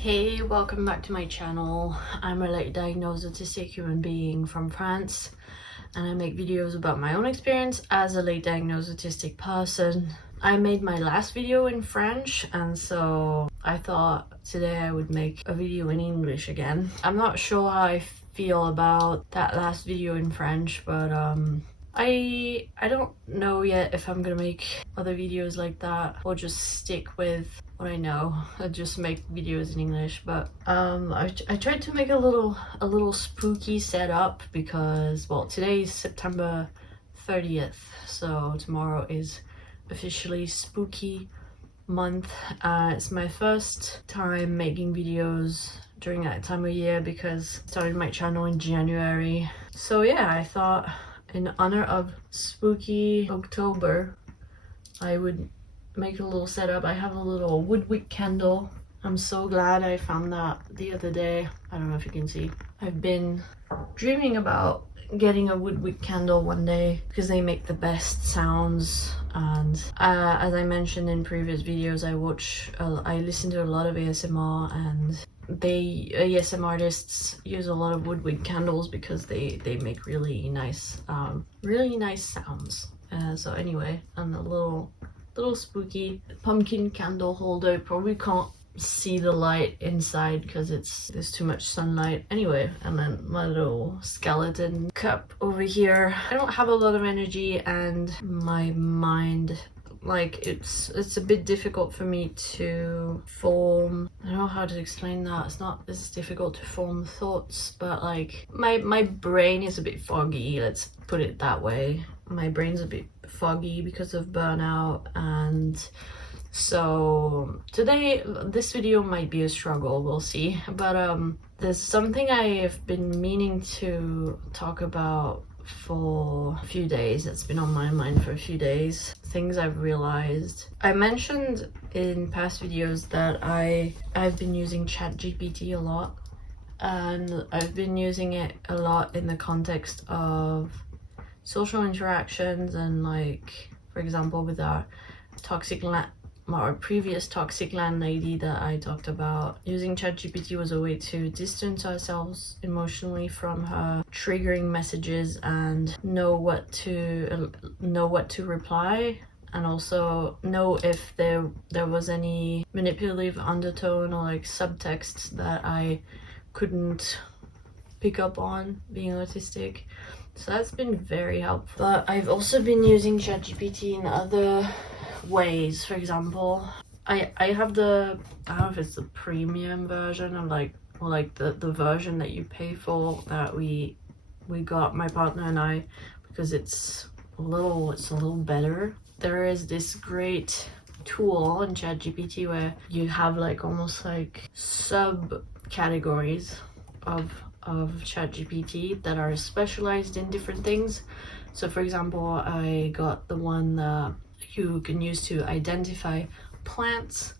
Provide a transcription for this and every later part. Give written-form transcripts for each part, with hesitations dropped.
Hey, welcome back to my channel. I'm a late diagnosed autistic human being from France, and I make videos about my own experience as a late diagnosed autistic person. I made my last video in French, and so I thought today I would make a video in English again. I'm not sure how I feel about that last video in French, but I don't know yet if I'm gonna make other videos like that or just stick with what I know. I just make videos in English, but I tried to make a little spooky setup because, well, today is September 30th, so tomorrow is officially spooky month. It's my first time making videos during that time of year because I started my channel in January. So yeah, I thought in honor of spooky October I would make a little setup. I have a little woodwick candle. I'm so glad I found that the other day. I don't know if you can see. I've been dreaming about getting a woodwick candle one day because they make the best sounds, and as I mentioned in previous videos, I listen to a lot of ASMR, and ASMR artists use a lot of woodwick candles because they make really nice sounds. So anyway, and a little spooky pumpkin candle holder. You probably can't see the light inside because there's too much sunlight. Anyway, and then my little skeleton cup over here. I don't have a lot of energy, and my mind, like, it's a bit difficult for me to form. I don't know how to explain that. It's not as difficult to form thoughts, but like my brain is a bit foggy, let's put it that way. My brain's a bit foggy because of burnout, and so today this video might be a struggle, we'll see. But there's something I've been meaning to talk about for a few days. It's been on my mind for a few days. Things I've realized. I mentioned in past videos that I've been using ChatGPT a lot, and I've been using it a lot in the context of social interactions, and like, for example, with our previous toxic landlady that I talked about, using ChatGPT was a way to distance ourselves emotionally from her triggering messages and know what to reply, and also know if there was any manipulative undertone or like subtext that I couldn't pick up on being autistic. So that's been very helpful. But I've also been using ChatGPT in other ways. For example, I have I don't know if it's the premium version of the version that you pay for, that we got, my partner and I, because it's a little better. There is this great tool in ChatGPT where you have like almost like subcategories of ChatGPT that are specialized in different things. So for example, I got the one that you can use to identify plants.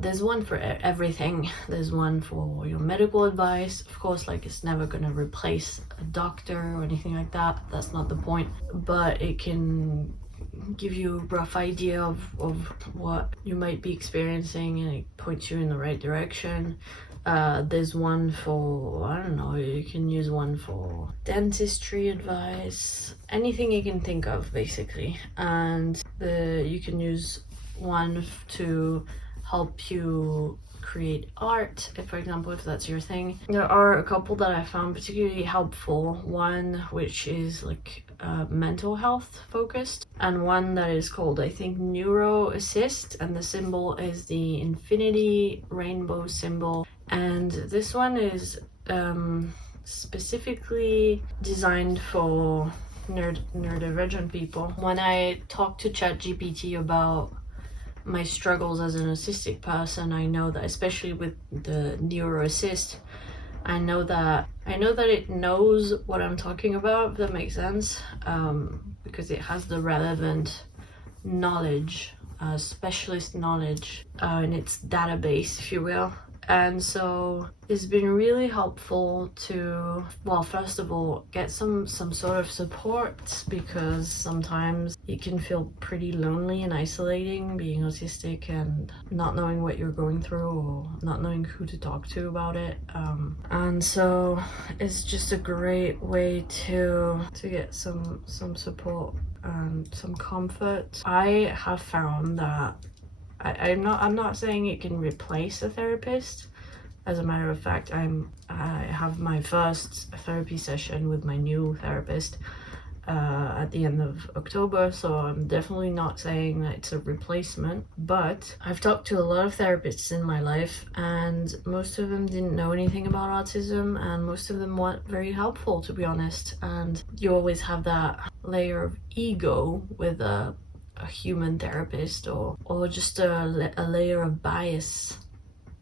There's one for everything. There's one for your medical advice. Of course, like, it's never gonna replace a doctor or anything like that. That's not the point. But it can give you a rough idea of what you might be experiencing, and it points you in the right direction. There's one for, I don't know, you can use one for dentistry advice, anything you can think of basically. And you can use one to help you create art, for example, if that's your thing. There are a couple that I found particularly helpful. One which is like mental health focused, and one that is called, I think, Neuro Assist, and the symbol is the infinity rainbow symbol. And this one is specifically designed for neurodivergent people. When I talk to ChatGPT about my struggles as an autistic person, I know that, especially with the Neuro Assist, I know that it knows what I'm talking about, if that makes sense, because it has the relevant knowledge, specialist knowledge in its database, if you will. And so it's been really helpful to, well, first of all, get some sort of support, because sometimes it can feel pretty lonely and isolating being autistic and not knowing what you're going through or not knowing who to talk to about it. And so it's just a great way to get some support and some comfort. I have found that I'm not saying it can replace a therapist. As a matter of fact, I have my first therapy session with my new therapist at the end of October, so I'm definitely not saying that it's a replacement. But I've talked to a lot of therapists in my life, and most of them didn't know anything about autism, and most of them weren't very helpful, to be honest. And you always have that layer of ego with a human therapist, or just a layer of bias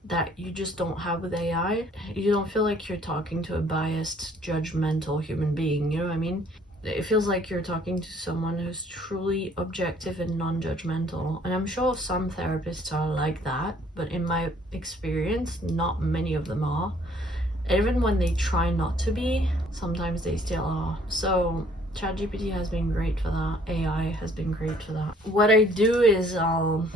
that you just don't have with AI. You don't feel like you're talking to a biased, judgmental human being, you know what I mean? It feels like you're talking to someone who's truly objective and non-judgmental. And I'm sure some therapists are like that, but in my experience, not many of them are. Even when they try not to be, sometimes they still are. So ChatGPT has been great for that. AI has been great for that. What I do is I'll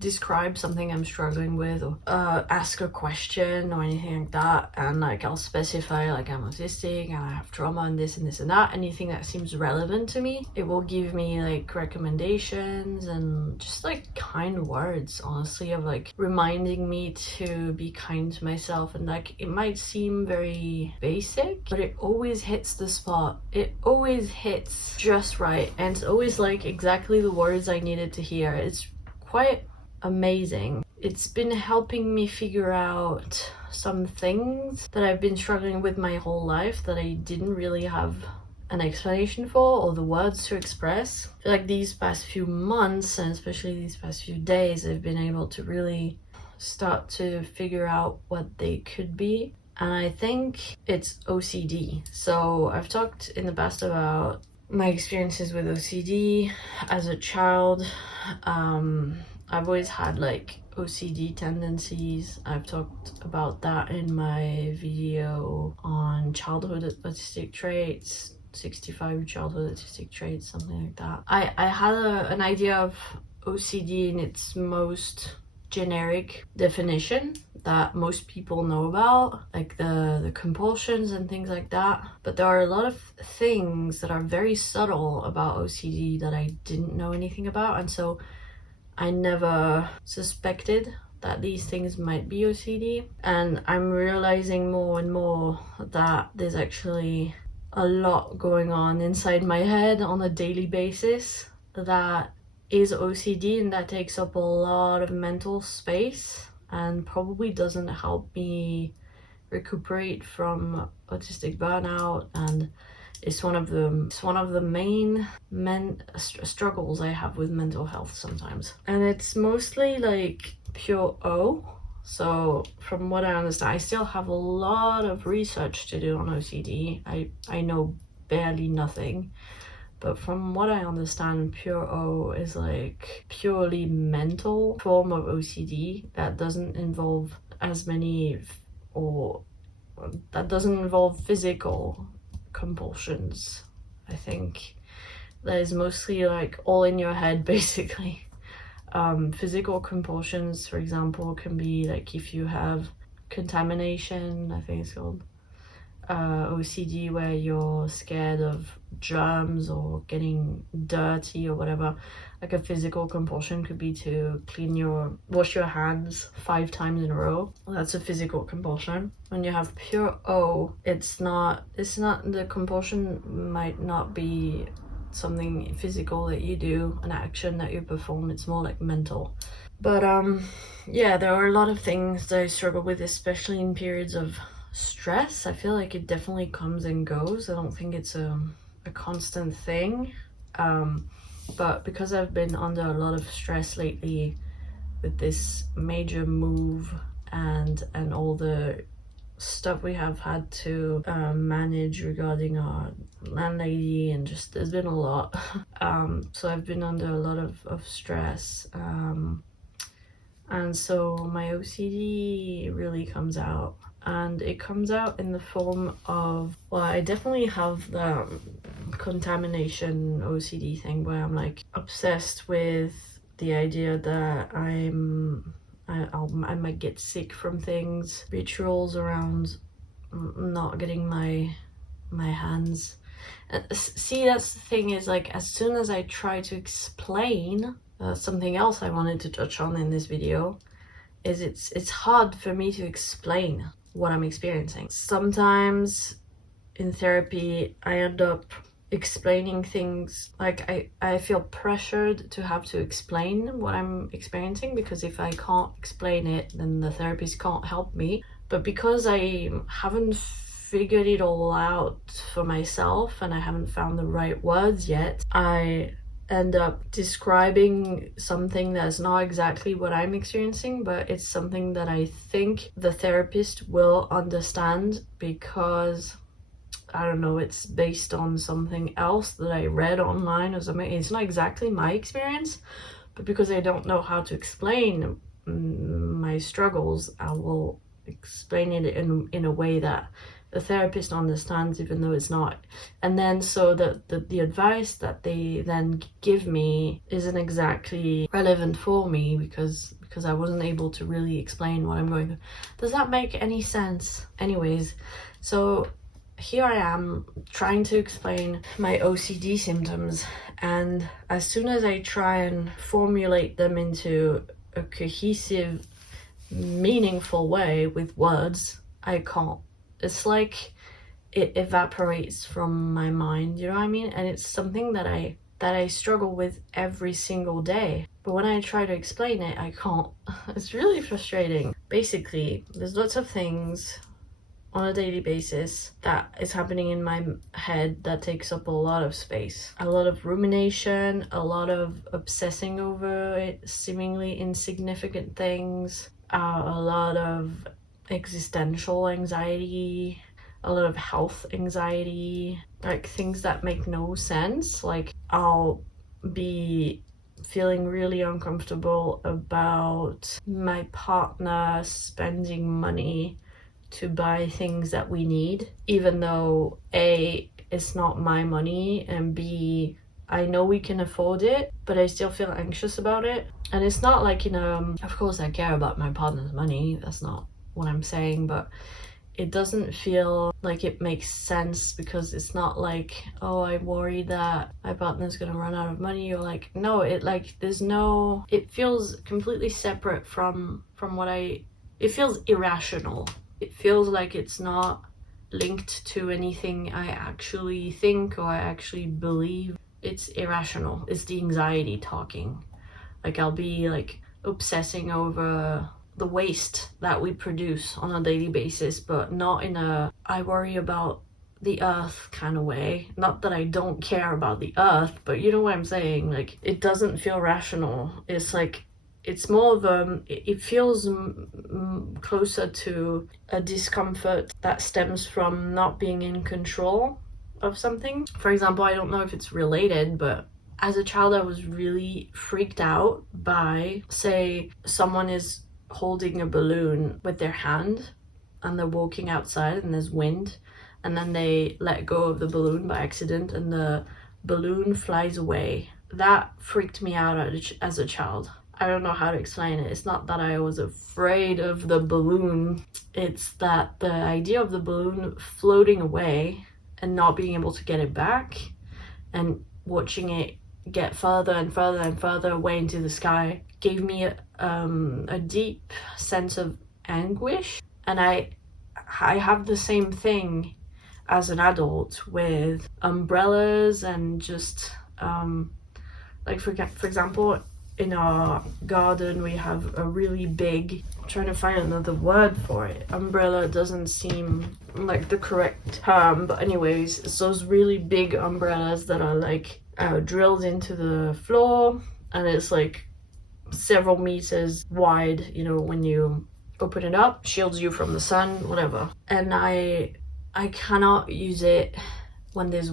describe something I'm struggling with, or ask a question or anything like that, and like I'll specify like I'm autistic and I have trauma and this and this and that. Anything that seems relevant to me, it will give me like recommendations and just like kind words, honestly, of like reminding me to be kind to myself. And like it might seem very basic, but it always hits the spot. It always hits just right, and it's always like exactly the words I needed to hear. It's quite amazing. It's been helping me figure out some things that I've been struggling with my whole life that I didn't really have an explanation for or the words to express. I feel like these past few months, and especially these past few days, I've been able to really start to figure out what they could be. And I think it's OCD. So I've talked in the past about my experiences with OCD as a child. I've always had like OCD tendencies. I've talked about that in my video on childhood autistic traits, 65 childhood autistic traits, something like that. I had an idea of OCD in its most generic definition that most people know about, like the compulsions and things like that. But there are a lot of things that are very subtle about OCD that I didn't know anything about, and so I never suspected that these things might be OCD. And I'm realizing more and more that there's actually a lot going on inside my head on a daily basis that is OCD, and that takes up a lot of mental space and probably doesn't help me recuperate from autistic burnout. And it's one of the main struggles I have with mental health sometimes. And it's mostly like pure O. So from what I understand, I still have a lot of research to do on OCD. I know barely nothing. But from what I understand, pure O is like purely mental form of OCD that doesn't involve as many, or that doesn't involve physical compulsions. I think that is mostly like all in your head, basically. Physical compulsions, for example, can be like if you have contamination, I think it's called, OCD, where you're scared of germs or getting dirty or whatever. Like a physical compulsion could be to wash your hands 5 times in a row. That's a physical compulsion. When you have pure O, it's not, the compulsion might not be something physical that you do, an action that you perform. It's more like mental. But yeah, there are a lot of things that I struggle with, especially in periods of stress. I feel like it definitely comes and goes. I don't think it's a constant thing. But because I've been under a lot of stress lately with this major move and all the stuff we have had to manage regarding our landlady, and just there's been a lot. So I've been under a lot of stress, and so my OCD really comes out. And it comes out in the form of, well, I definitely have the contamination OCD thing where I'm like obsessed with the idea that I might get sick from things, rituals around not getting my hands. See, that's the thing, is like as soon as I try to explain something else I wanted to touch on in this video, is it's hard for me to explain what I'm experiencing. Sometimes in therapy I end up explaining things, like I feel pressured to have to explain what I'm experiencing, because if I can't explain it, then the therapist can't help me. But because I haven't figured it all out for myself and I haven't found the right words yet, I end up describing something that's not exactly what I'm experiencing, but it's something that I think the therapist will understand, because I don't know, it's based on something else that I read online or something. It's not exactly my experience, but because I don't know how to explain my struggles, I will explain it in a way that the therapist understands, even though it's not. And then so the advice that they then give me isn't exactly relevant for me, because I wasn't able to really explain what I'm going through. Does that make any sense? Anyways, so here I am trying to explain my OCD symptoms, and as soon as I try and formulate them into a cohesive, meaningful way with words, I can't. It's like it evaporates from my mind, you know what I mean? And it's something that I struggle with every single day. But when I try to explain it, I can't. It's really frustrating. Basically, there's lots of things on a daily basis that is happening in my head that takes up a lot of space. A lot of rumination, a lot of obsessing over it, seemingly insignificant things, a lot of existential anxiety, a lot of health anxiety, like things that make no sense. Like I'll be feeling really uncomfortable about my partner spending money to buy things that we need, even though A, it's not my money, and B, I know we can afford it, but I still feel anxious about it. And it's not like, of course I care about my partner's money, that's not what I'm saying, but it doesn't feel like it makes sense, because it's not like, oh, I worry that my partner's gonna run out of money, or like, no, it feels completely separate from what it feels irrational. It feels like it's not linked to anything I actually think or I actually believe. It's irrational. It's the anxiety talking. Like I'll be like obsessing over the waste that we produce on a daily basis, but not in a I worry about the earth kind of way. Not that I don't care about the earth, but you know what I'm saying? Like it doesn't feel rational. It's like it's more of it feels closer to a discomfort that stems from not being in control of something. For example, I don't know if it's related, but as a child I was really freaked out by, say, someone is holding a balloon with their hand and they're walking outside and there's wind, and then they let go of the balloon by accident and the balloon flies away. That freaked me out as a child. I don't know how to explain it. It's not that I was afraid of the balloon. It's that the idea of the balloon floating away and not being able to get it back, and watching it get further and further and further away into the sky, gave me a deep sense of anguish. And I have the same thing as an adult with umbrellas and just like for example, in our garden we have a really big, I'm trying to find another word for it, umbrella doesn't seem like the correct term, but anyways, it's those really big umbrellas that are like drilled into the floor, and it's like several meters wide, when you open it up, shields you from the sun, whatever. And I cannot use it when there's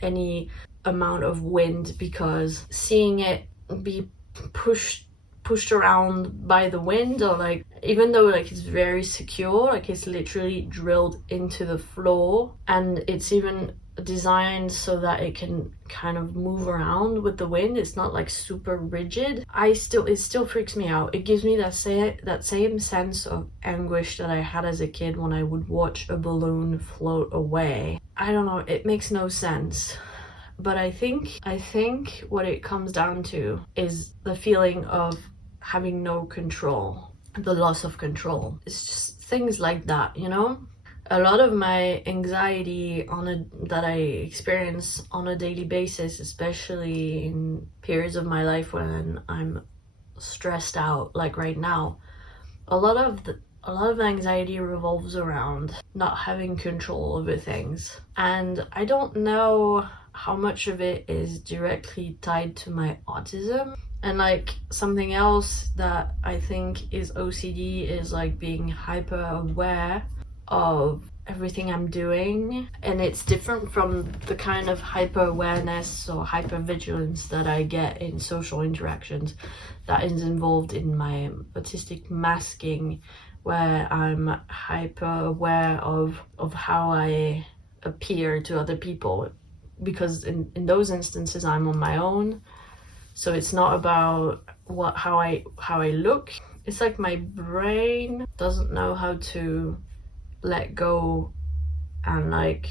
any amount of wind, because seeing it be pushed pushed around by the wind, or like, even though like it's very secure, like it's literally drilled into the floor, and it's even designed so that it can kind of move around with the wind. It's not like super rigid. It still freaks me out. It gives me that same sense of anguish that I had as a kid when I would watch a balloon float away. I don't know, it makes no sense. But I think what it comes down to is the feeling of having no control, the loss of control. It's just things like that, you know? A lot of my anxiety that I experience on a daily basis, especially in periods of my life when I'm stressed out, like right now, a lot of the anxiety revolves around not having control over things. And I don't know how much of it is directly tied to my autism. And like something else that I think is OCD is like being hyper aware of everything I'm doing. And it's different from the kind of hyper awareness or hyper vigilance that I get in social interactions that is involved in my autistic masking, where I'm hyper aware of how I appear to other people, because in those instances I'm on my own. So it's not about how I look. It's like my brain doesn't know how to let go. And like,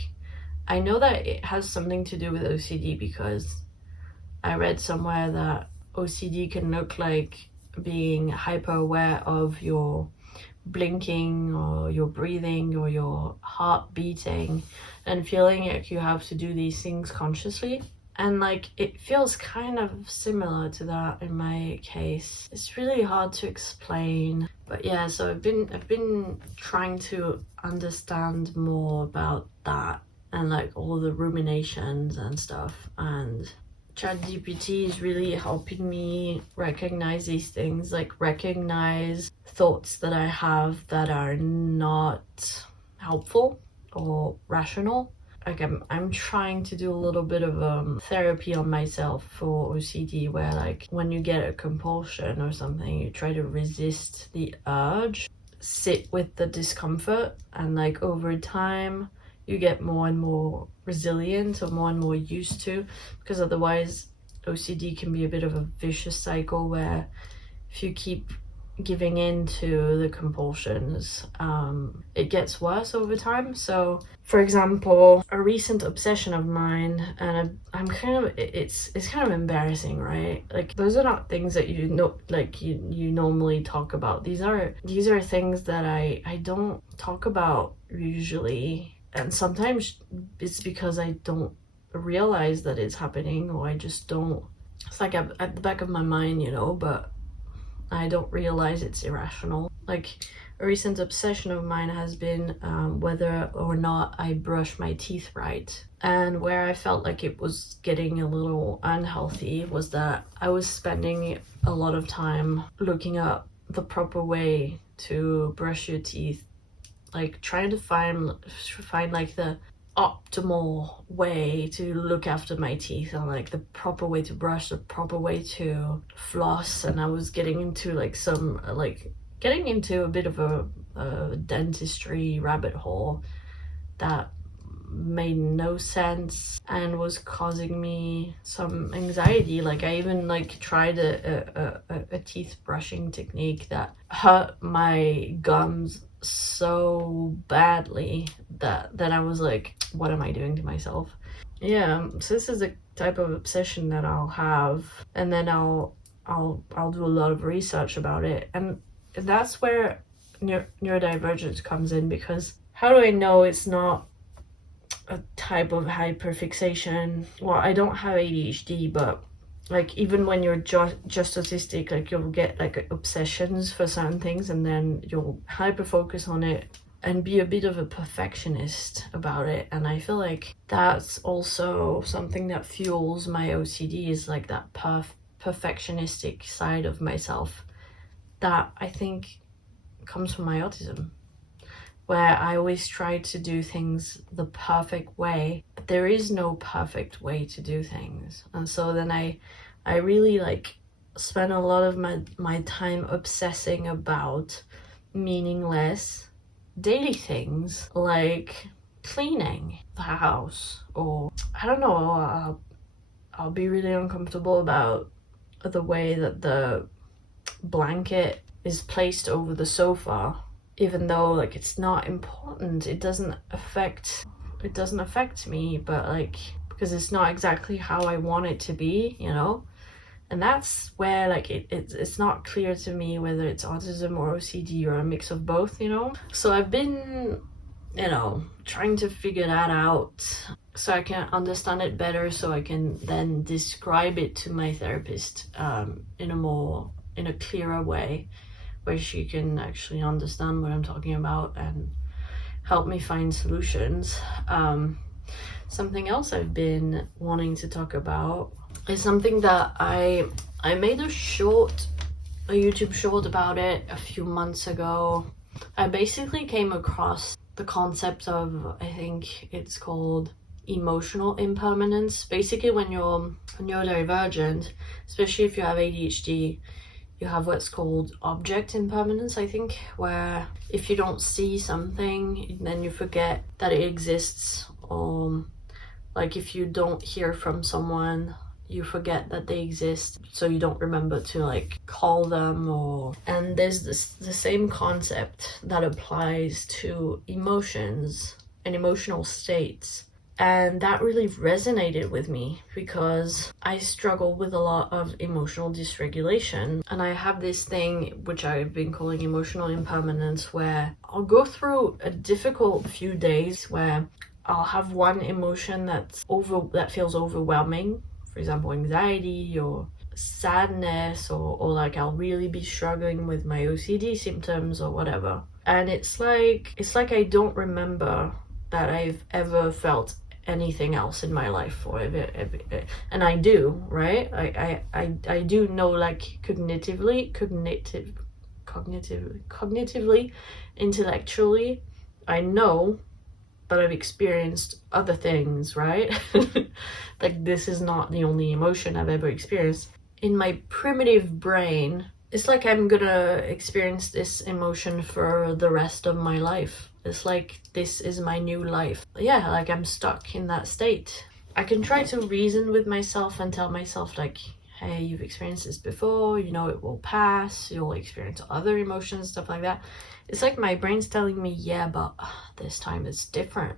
I know that it has something to do with OCD, because I read somewhere that OCD can look like being hyper aware of your blinking or your breathing or your heart beating, and feeling like you have to do these things consciously. And like, it feels kind of similar to that in my case. It's really hard to explain, but yeah, so I've been trying to understand more about that, and like all the ruminations and stuff. And ChatGPT is really helping me recognize these things, like recognize thoughts that I have that are not helpful or rational. Like I'm trying to do a little bit of therapy on myself for OCD, where like when you get a compulsion or something, you try to resist the urge, sit with the discomfort, and like over time you get more and more resilient or more and more used to, because otherwise OCD can be a bit of a vicious cycle where if you keep giving in to the compulsions, it gets worse over time. So for example, a recent obsession of mine, and I'm kind of, it's kind of embarrassing, right? Like, those are not things that you know, like you normally talk about. These are things that I don't talk about usually, and sometimes it's because I don't realize that it's happening, or I just don't, it's like at the back of my mind, you know, but I don't realize it's irrational. Like, a recent obsession of mine has been whether or not I brush my teeth right. And where I felt like it was getting a little unhealthy was that I was spending a lot of time looking up the proper way to brush your teeth, like trying to find like the optimal way to look after my teeth, and like the proper way to brush, the proper way to floss. And I was getting into like getting into a bit of a dentistry rabbit hole that made no sense and was causing me some anxiety. Like, I even like tried a teeth brushing technique that hurt my gums so badly that I was like, what am I doing to myself? Yeah, so this is a type of obsession that I'll have, and then I'll do a lot of research about it. And that's where neurodivergence comes in, because how do I know it's not a type of hyperfixation? Well, I don't have ADHD, but like, even when you're just autistic, like, you'll get like obsessions for certain things, and then you'll hyper focus on it and be a bit of a perfectionist about it. And I feel like that's also something that fuels my OCD, is like that perfectionistic side of myself that I think comes from my autism, where I always try to do things the perfect way, but there is no perfect way to do things. And so then I really like spend a lot of my time obsessing about meaningless daily things like cleaning the house, or I don't know, I'll be really uncomfortable about the way that the blanket is placed over the sofa, even though like it's not important. It doesn't affect me, but like, because it's not exactly how I want it to be, you know. And that's where like it's not clear to me whether it's autism or OCD or a mix of both, you know. So I've been, you know, trying to figure that out so I can understand it better, so I can then describe it to my therapist in a clearer way, where she can actually understand what I'm talking about and help me find solutions. Something else I've been wanting to talk about is something that I made a YouTube short about it a few months ago. I basically came across the concept of, I think it's called emotional impermanence. Basically, when you're divergent, especially if you have ADHD, you have what's called object impermanence, I think, where if you don't see something, then you forget that it exists. Or like if you don't hear from someone, you forget that they exist, so you don't remember to like call them. And there's the same concept that applies to emotions and emotional states. And that really resonated with me because I struggle with a lot of emotional dysregulation. And I have this thing, which I've been calling emotional impermanence, where I'll go through a difficult few days where I'll have one emotion that feels overwhelming. For example, anxiety or sadness, or like I'll really be struggling with my OCD symptoms or whatever. And it's like I don't remember that I've ever felt anything else in my life, or and I do, right? I do know, like cognitively, intellectually, I know that I've experienced other things, right? Like this is not the only emotion I've ever experienced. In my primitive brain, it's like I'm gonna experience this emotion for the rest of my life. It's like this is my new life. Yeah, like I'm stuck in that state. I can try to reason with myself and tell myself like, hey, you've experienced this before, you know it will pass, you'll experience other emotions, stuff like that. It's like my brain's telling me, yeah, but this time it's different.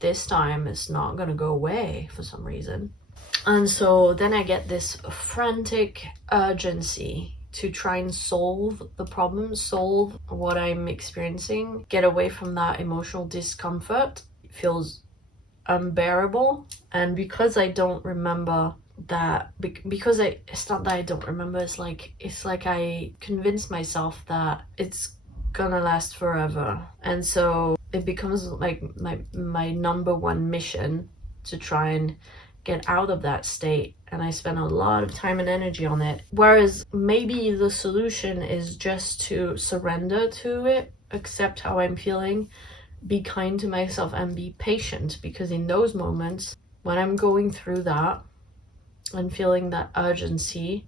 This time it's not gonna go away for some reason. And so then I get this frantic urgency to try and solve the problem, solve what I'm experiencing, get away from that emotional discomfort. It feels unbearable. And because I don't remember that, it's not that I don't remember, it's like I convinced myself that it's gonna last forever. And so it becomes like my number one mission to try and get out of that state, and I spend a lot of time and energy on it. Whereas maybe the solution is just to surrender to it, accept how I'm feeling, be kind to myself and be patient, because in those moments when I'm going through that and feeling that urgency,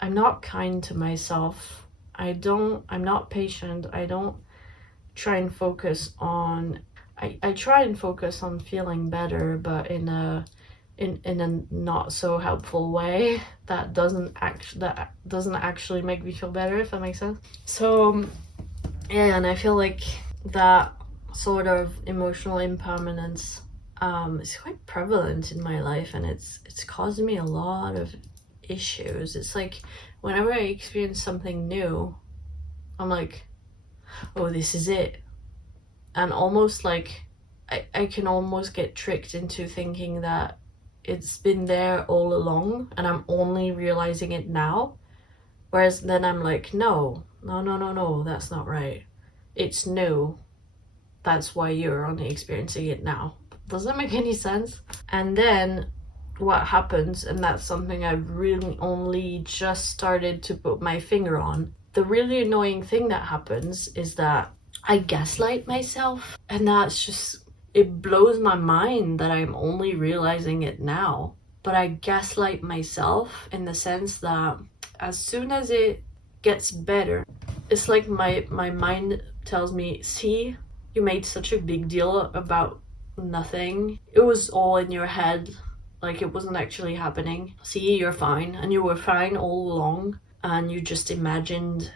I'm not kind to myself. I'm not patient. I don't try and focus on, I try and focus on feeling better, but in a not so helpful way that doesn't actually make me feel better, if that makes sense. So yeah, and I feel like that sort of emotional impermanence is quite prevalent in my life, and it's caused me a lot of issues. It's like whenever I experience something new, I'm like, oh, this is it. And almost like I can almost get tricked into thinking that it's been there all along and I'm only realizing it now. Whereas then I'm like, no, that's not right. It's new. That's why you're only experiencing it now. Does that make any sense? And then what happens, and that's something I've really only just started to put my finger on, the really annoying thing that happens is that I gaslight myself, and that's just, it blows my mind that I'm only realizing it now. but I gaslight myself in the sense that as soon as it gets better, it's like my mind tells me, see, you made such a big deal about nothing. It was all in your head, like it wasn't actually happening. See, you're fine, and you were fine all along, and you just imagined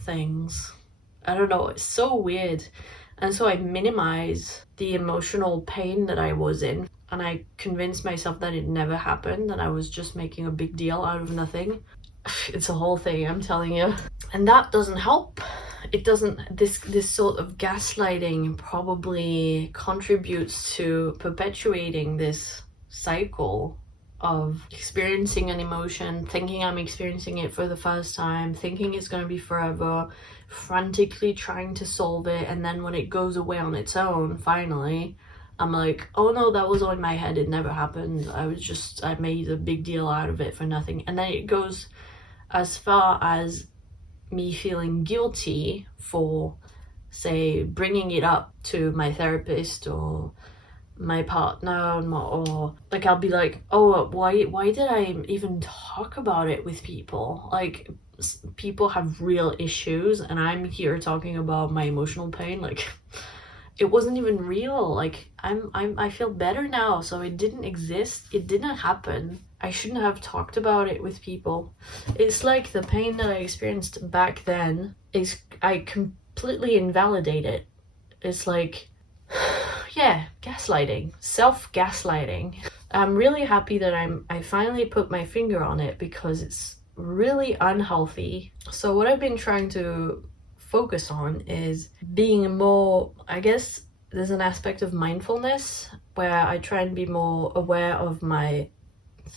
things. I don't know, it's so weird. And so I minimize the emotional pain that I was in, and I convinced myself that it never happened, that I was just making a big deal out of nothing. It's a whole thing, I'm telling you. And that doesn't help. It doesn't, this sort of gaslighting probably contributes to perpetuating this cycle of experiencing an emotion, thinking I'm experiencing it for the first time, thinking it's going to be forever, frantically trying to solve it, and then when it goes away on its own, finally, I'm like, oh no, that was all in my head, it never happened, I made a big deal out of it for nothing. And then it goes as far as me feeling guilty for, say, bringing it up to my therapist or my partner, or like I'll be like, oh, why did I even talk about it with people? Like, people have real issues and I'm here talking about my emotional pain. Like, it wasn't even real. Like, I feel better now, so it didn't exist, it didn't happen. I shouldn't have talked about it with people. It's like the pain that I experienced back then I completely invalidate it. It's like, yeah, gaslighting, self-gaslighting. I'm really happy that I finally put my finger on it, because it's really unhealthy. So what I've been trying to focus on is being more, I guess there's an aspect of mindfulness where I try and be more aware of my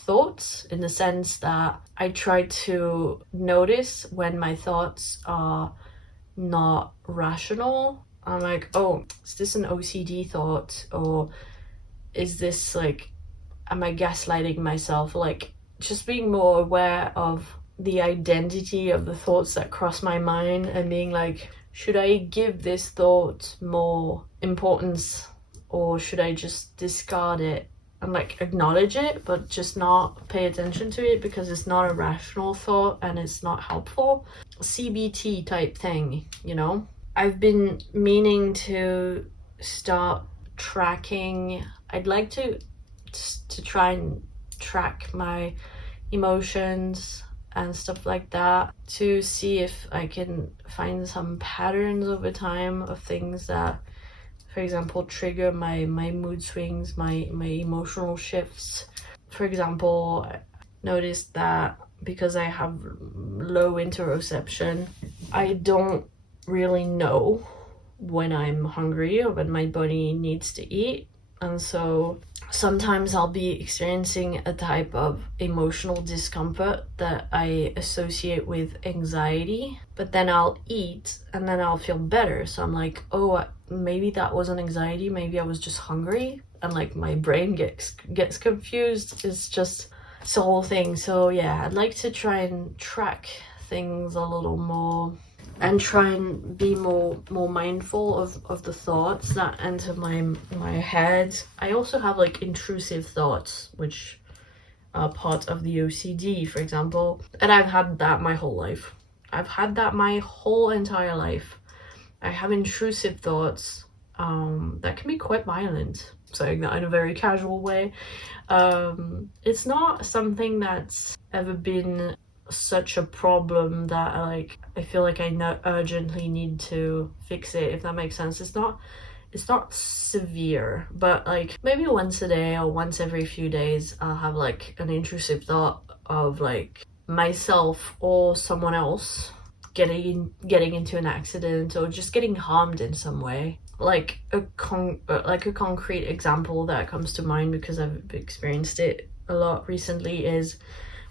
thoughts, in the sense that I try to notice when my thoughts are not rational. I'm like, oh, is this an OCD thought, or is this like, am I gaslighting myself? Like, just being more aware of the identity of the thoughts that cross my mind, and being like, should I give this thought more importance, or should I just discard it and like acknowledge it but just not pay attention to it because it's not a rational thought and it's not helpful? CBT type thing, you know? I've been meaning to start tracking. I'd like to try and track my emotions and stuff like that, to see if I can find some patterns over time of things that, for example, trigger my mood swings, my emotional shifts. For example, I noticed that because I have low interoception, I don't really know when I'm hungry or when my body needs to eat. And so sometimes I'll be experiencing a type of emotional discomfort that I associate with anxiety, but then I'll eat and then I'll feel better. So I'm like, oh, maybe that wasn't anxiety, maybe I was just hungry, and like my brain gets confused. It's a whole thing. So yeah, I'd like to try and track things a little more and try and be more mindful of the thoughts that enter my head. I also have like intrusive thoughts, which are part of the OCD, for example, and I've had that my whole life. I've had that my whole entire life. I have intrusive thoughts that can be quite violent, saying that in a very casual way. It's not something that's ever been such a problem that I feel like I urgently need to fix it, if that makes sense. It's not severe, but like maybe once a day or once every few days I'll have like an intrusive thought of like myself or someone else getting into an accident or just getting harmed in some way. Like a concrete example that comes to mind, because I've experienced it a lot recently, is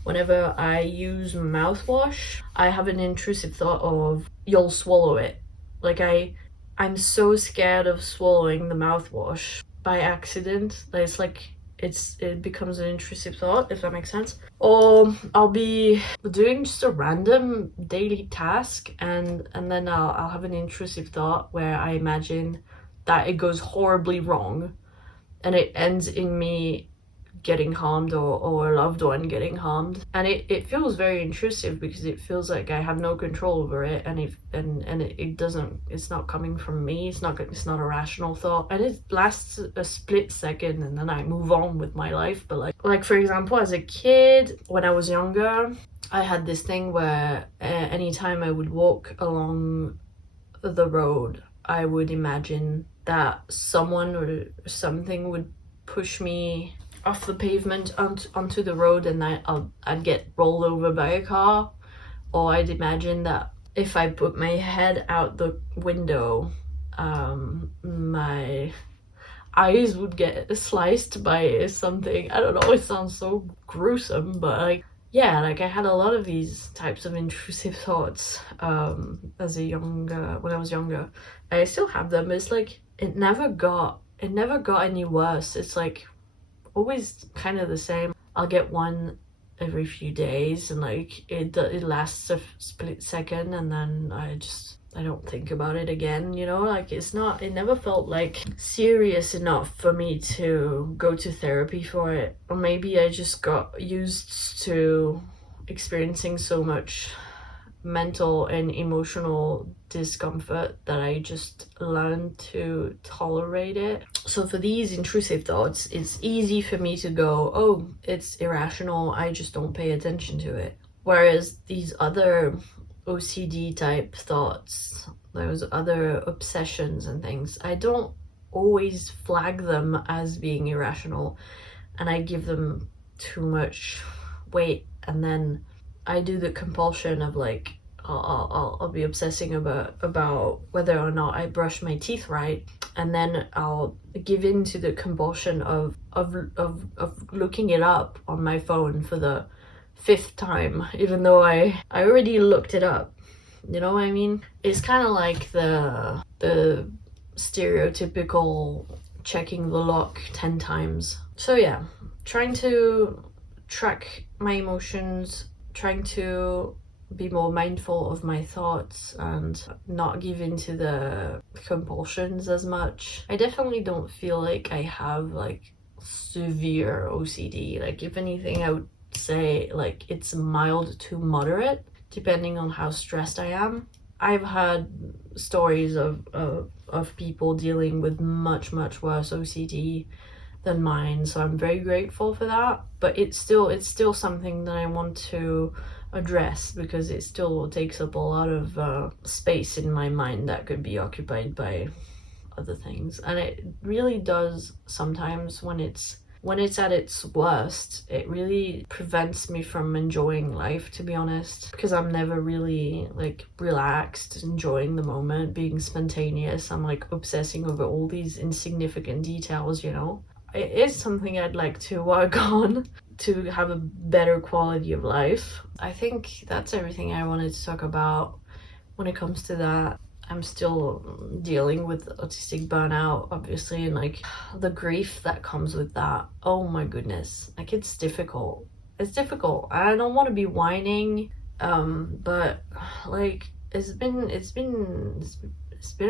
whenever I use mouthwash, I have an intrusive thought of, you'll swallow it. Like I'm so scared of swallowing the mouthwash by accident that it's like it becomes an intrusive thought, if that makes sense. Or I'll be doing just a random daily task and then I'll have an intrusive thought where I imagine that it goes horribly wrong and it ends in me getting harmed or a loved one getting harmed, and it feels very intrusive because it feels like I have no control over it, and it doesn't, it's not coming from me, it's not a rational thought, and it lasts a split second and then I move on with my life. But like for example, as a kid, when I was younger, I had this thing where anytime I would walk along the road, I would imagine that someone or something would push me off the pavement onto the road, and I'd get rolled over by a car. Or I'd imagine that if I put my head out the window, my eyes would get sliced by something. I don't know, it sounds so gruesome, but like, yeah, like I had a lot of these types of intrusive thoughts when I was younger. I still have them. It's like it never got any worse. It's like always kind of the same. I'll get one every few days, and like it lasts a split second, and then I don't think about it again, you know? Like it never felt like serious enough for me to go to therapy for it. Or maybe I just got used to experiencing so much mental and emotional discomfort that I just learned to tolerate it. So for these intrusive thoughts, it's easy for me to go, oh, it's irrational, I just don't pay attention to it. Whereas these other OCD type thoughts, those other obsessions and things, I don't always flag them as being irrational, and I give them too much weight, and then I do the compulsion of like I'll be obsessing about whether or not I brush my teeth right, and then I'll give in to the compulsion of looking it up on my phone for the 5th time, even though I already looked it up. You know what I mean? It's kind of like the stereotypical checking the lock 10 times. So yeah, trying to track my emotions, trying to be more mindful of my thoughts and not give in to the compulsions as much. I definitely don't feel like I have like severe OCD. Like if anything, I would say like it's mild to moderate depending on how stressed I am. I've had stories of people dealing with much worse OCD than mine, so I'm very grateful for that. But it's still something that I want to address because it still takes up a lot of space in my mind that could be occupied by other things. And it really does sometimes, when it's at its worst, it really prevents me from enjoying life, to be honest, because I'm never really like relaxed, enjoying the moment, being spontaneous. I'm like obsessing over all these insignificant details, you know. It is something I'd like to work on to have a better quality of life. I think that's everything I wanted to talk about when it comes to that. I'm still dealing with autistic burnout, obviously, and like the grief that comes with that. Oh my goodness, like it's difficult. It's difficult. I don't want to be whining, but like it's been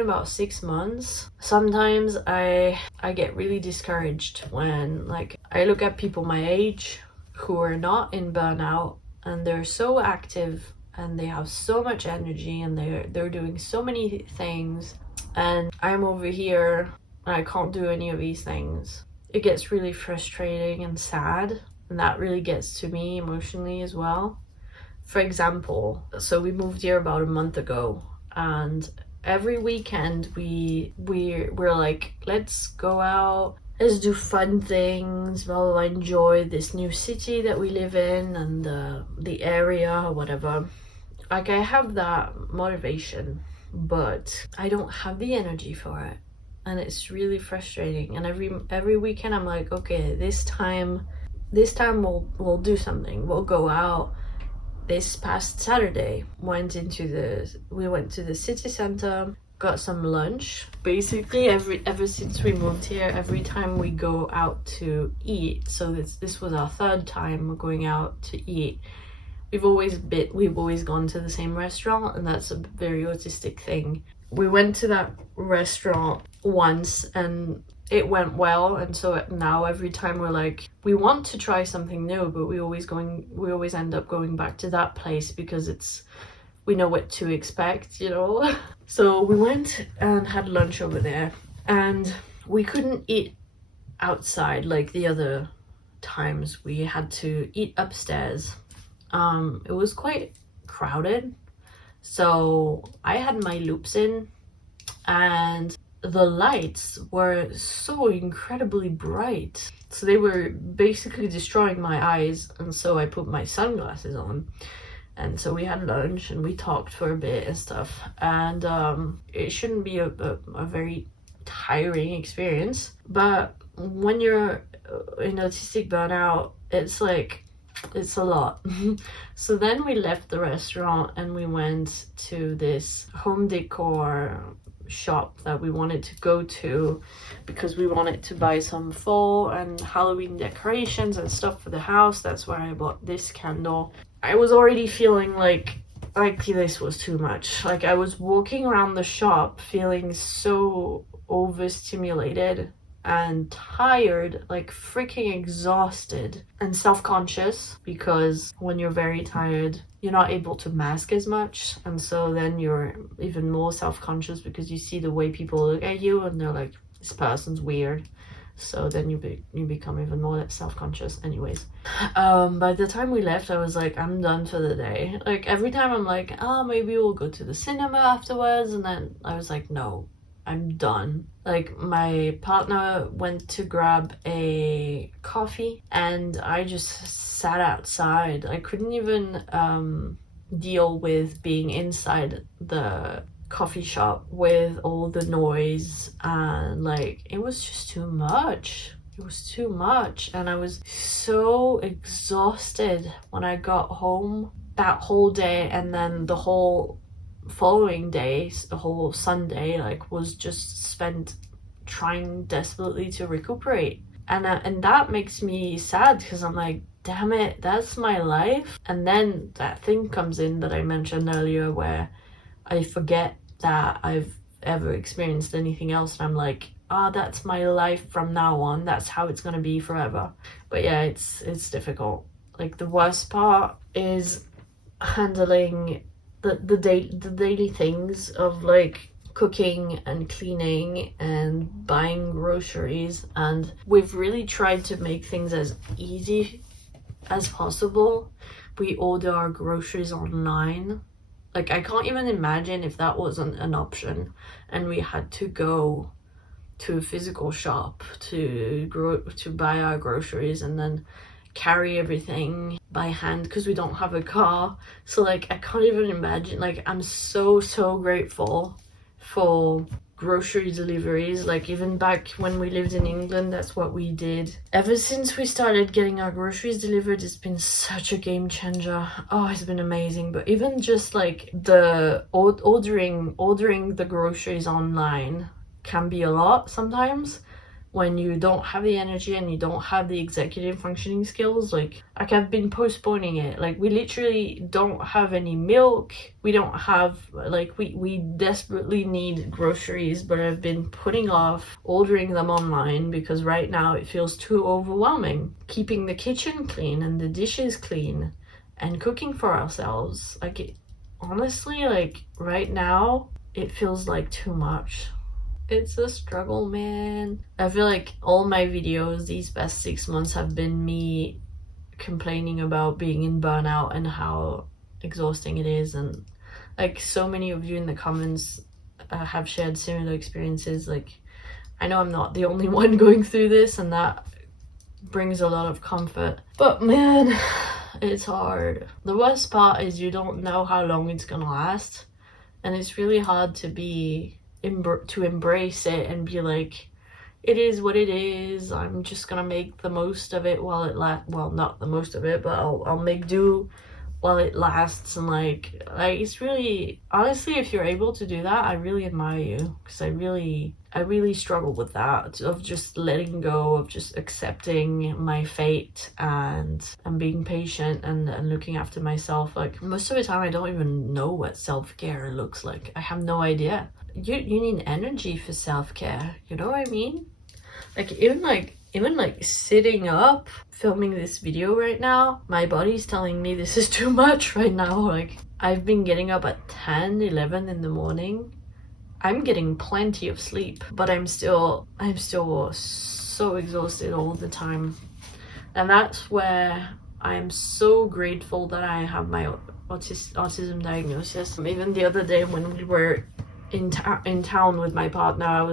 about 6 months. Sometimes I get really discouraged when like I look at people my age who are not in burnout and they're so active and they have so much energy and they're doing so many things, and I'm over here and I can't do any of these things. It gets really frustrating and sad, and that really gets to me emotionally as well. For example, so we moved here about a month ago, and every weekend we're like, let's go out, let's do fun things, blah, blah, blah, enjoy this new city that we live in and the area or whatever. Like I have that motivation, but I don't have the energy for it, and it's really frustrating. And every weekend I'm like, okay, this time we'll do something, we'll go out. This past Saturday, we went to the city center, got some lunch. Basically, ever since we moved here, every time we go out to eat, so this was our 3rd time going out to eat, we've always gone to the same restaurant, and that's a very autistic thing. We went to that restaurant once, and it went well, and so now every time we're like, we want to try something new, but we always end up going back to that place because we know what to expect, you know. So we went and had lunch over there, and we couldn't eat outside like the other times. We had to eat upstairs. It was quite crowded, so I had my loops in, and the lights were so incredibly bright, so they were basically destroying my eyes, and so I put my sunglasses on. And so we had lunch and we talked for a bit and stuff, and it shouldn't be a very tiring experience, but when you're in autistic burnout, it's like, it's a lot. So then we left the restaurant and we went to this home decor shop that we wanted to go to because we wanted to buy some fall and Halloween decorations and stuff for the house. That's why I bought this candle. I was already feeling like this was too much. Like, I was walking around the shop feeling so overstimulated and tired, like freaking exhausted and self-conscious, because when you're very tired you're not able to mask as much, and so then you're even more self-conscious because you see the way people look at you and they're like, this person's weird. So then you become even more self-conscious. Anyways, by the time we left, I was like, I'm done for the day. Like, every time I'm like, oh, maybe we'll go to the cinema afterwards, and then I was like, no, I'm done. Like, my partner went to grab a coffee and I just sat outside. I couldn't even deal with being inside the coffee shop with all the noise, and like, it was just too much. It was too much, and I was so exhausted when I got home that whole day, and then the whole following days, the whole Sunday, like, was just spent trying desperately to recuperate, and that makes me sad because I'm like, damn it, that's my life. And then that thing comes in that I mentioned earlier where I forget that I've ever experienced anything else, and I'm like, that's my life from now on, that's how it's gonna be forever. But yeah, it's difficult. Like, the worst part is handling the daily things of like cooking and cleaning and buying groceries, and we've really tried to make things as easy as possible. We order our groceries online. Like, I can't even imagine if that wasn't an option and we had to go to a physical shop to buy our groceries and then carry everything by hand because we don't have a car. So like, I can't even imagine. Like, I'm so grateful for grocery deliveries. Like, even back when we lived in England, that's what we did. Ever since we started getting our groceries delivered, it's been such a game changer. Oh, it's been amazing. But even just like the ordering the groceries online can be a lot sometimes when you don't have the energy and you don't have the executive functioning skills. Like I've been postponing it. Like, we literally don't have any milk. We don't have, like, we desperately need groceries, but I've been putting off ordering them online because right now it feels too overwhelming. Keeping the kitchen clean and the dishes clean and cooking for ourselves. Like, honestly, like, right now it feels like too much. It's a struggle, man. I feel like all my videos these past 6 months have been me complaining about being in burnout and how exhausting it is, and like, so many of you in the comments have shared similar experiences. Like, I know I'm not the only one going through this, and that brings a lot of comfort. But man, it's hard. The worst part is you don't know how long it's gonna last, and it's really hard to embrace it and be like, it is what it is. I'm just gonna make the most of it while it well, not the most of it, but I'll make do while it lasts. And like it's really, honestly, if you're able to do that, I really admire you, because I really struggle with that, of just letting go, of just accepting my fate and being patient and looking after myself. Like, most of the time I don't even know what self-care looks like. I have no idea. You need energy for self-care, you know what I mean? Like even like sitting up filming this video right now, my body's telling me this is too much right now. Like I've been getting up at 10, 11 in the morning. I'm getting plenty of sleep, but I'm still so exhausted all the time. And that's where I'm so grateful that I have my autism diagnosis. Even the other day when we were in town with my partner,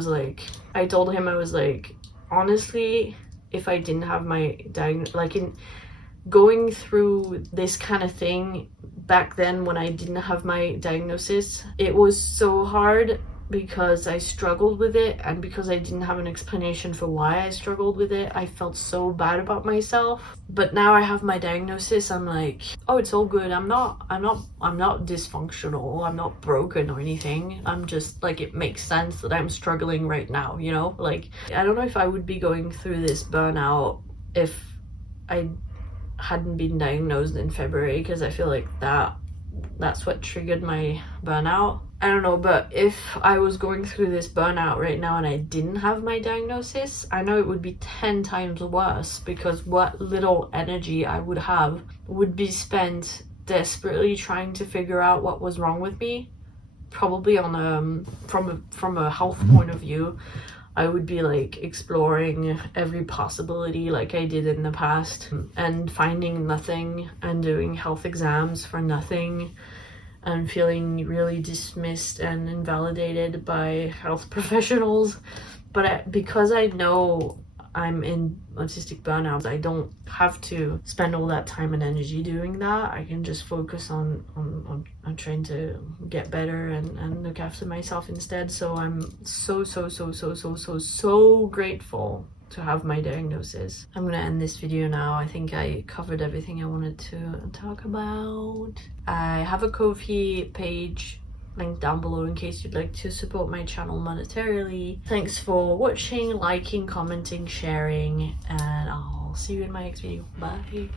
I told him, I was like, honestly, if I didn't have my diagnosis, like in going through this kind of thing back then when I didn't have my diagnosis, it was so hard because I struggled with it, and because I didn't have an explanation for why I struggled with it, I felt so bad about myself. But now I have my diagnosis, I'm like, oh, it's all good. I'm not dysfunctional. I'm not broken or anything. I'm just like, it makes sense that I'm struggling right now, you know? Like, I don't know if I would be going through this burnout if I hadn't been diagnosed in February, because I feel like that's what triggered my burnout. I don't know, but if I was going through this burnout right now and I didn't have my diagnosis, I know it would be 10 times worse, because what little energy I would have would be spent desperately trying to figure out what was wrong with me. Probably on from a health point of view, I would be like exploring every possibility like I did in the past, and finding nothing and doing health exams for nothing and feeling really dismissed and invalidated by health professionals. But because I know I'm in autistic burnout, I don't have to spend all that time and energy doing that. I can just focus on trying to get better and look after myself instead. So I'm so grateful to have my diagnosis. I'm gonna end this video now. I think I covered everything I wanted to talk about. I have a Ko-fi page linked down below in case you'd like to support my channel monetarily. Thanks for watching, liking, commenting, sharing, and I'll see you in my next video. Bye.